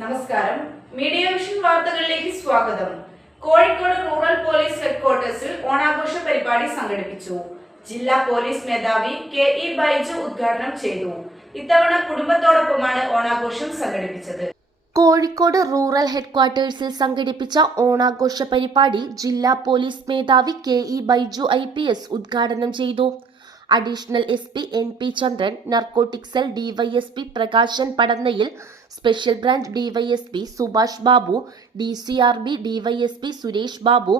നമസ്കാരം. Media vision വാർത്തകളിലേക്ക് സ്വാഗതം. കോഴിക്കോട് റൂറൽ പോലീസ് ഹെഡ്ക്വാർട്ടേഴ്സിൽ ഓണാഘോഷ പരിപാടി സംഘടിപ്പിച്ചു. ജില്ലാ പോലീസ് മേധാവി കെ ഇ ബൈജു ഉദ്ഘാടനം ചെയ്തു. ഇത്തവണ കുടുംബത്തോടൊപ്പമാണ് ഓണാഘോഷം സംഘടിപ്പിച്ചത്. കോഴിക്കോട് റൂറൽ ഹെഡ്ക്വാർട്ടേഴ്സിൽ സംഘടിപ്പിച്ച ഓണാഘോഷ പരിപാടി ജില്ലാ പോലീസ് മേധാവി K E Baiju I P S ഉദ്ഘാടനം ചെയ്തു. Additional S P N P Chandran narcotic cell DYSP Prakashan പടന്നയിൽ special branch DYSP Subhash Babu D C R B DYSP Suresh Babu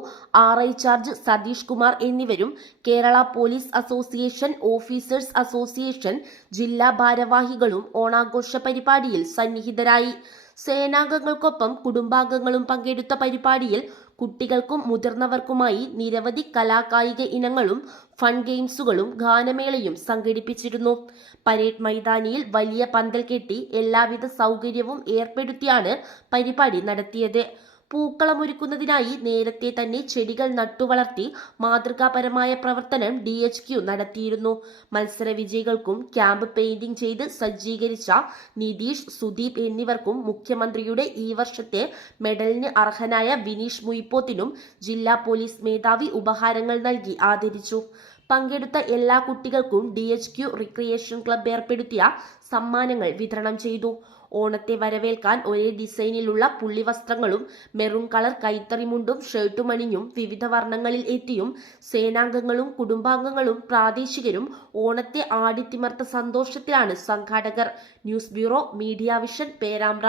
R I charge Satheesh Kumar എന്നിവരും Kerala police association officers association ജില്ലാ ഭാരവാഹികളും ഓണാഘോഷ പരിപാടിയിൽ സന്നിഹിതരായി. സേനാംഗങ്ങൾക്കൊപ്പം കുടുംബാംഗങ്ങളും പങ്കെടുത്ത പരിപാടിയിൽ കുട്ടികൾക്കും മുതിർന്നവർക്കുമായി നിരവധി കലാകായിക ഇനങ്ങളും ഫൺ ഗെയിംസുകളും ഗാനമേളയും സംഘടിപ്പിച്ചിരുന്നു. പരേഡ് മൈതാനിയിൽ വലിയ പന്തൽ കെട്ടി എല്ലാവിധ സൗകര്യവും ഏർപ്പെടുത്തിയാണ് പരിപാടി നടത്തിയത്. പൂക്കളമൊരുക്കുന്നതിനായി നേരത്തെ തന്നെ ചെടികൾ നട്ടുവളർത്തി മാതൃകാപരമായ പ്രവർത്തനം ഡി എച്ച് ക്യു നടത്തിയിരുന്നു. മത്സര വിജയികൾക്കും ക്യാമ്പ് പെയിന്റിംഗ് ചെയ്ത് സജ്ജീകരിച്ച നിതീഷ് സുദീപ് എന്നിവർക്കും മുഖ്യമന്ത്രിയുടെ ഈ വർഷത്തെ മെഡലിന് അർഹനായ വിനീഷ് മുയിപ്പോത്തിനും ജില്ലാ പോലീസ് മേധാവി ഉപഹാരങ്ങൾ നൽകി ആദരിച്ചു. പങ്കെടുത്ത എല്ലാ കുട്ടികൾക്കും D H Q recreation club ഏർപ്പെടുത്തിയ സമ്മാനങ്ങൾ വിതരണം ചെയ്തു. ഓണത്തെ വരവേൽക്കാൻ ഒരേ ഡിസൈനിലുള്ള പുള്ളി വസ്ത്രങ്ങളും മെറൂൺ കളർ കൈത്തറി മുണ്ടും ഷർട്ടും അണിഞ്ഞും വിവിധ വർണങ്ങളിൽ എത്തിയും സേനാംഗങ്ങളും കുടുംബാംഗങ്ങളും പ്രാദേശികരും ഓണത്തെ ആടിത്തിമർത്ത സന്തോഷത്തിലാണ് സംഘാടകർ. News bureau media vision Perambra.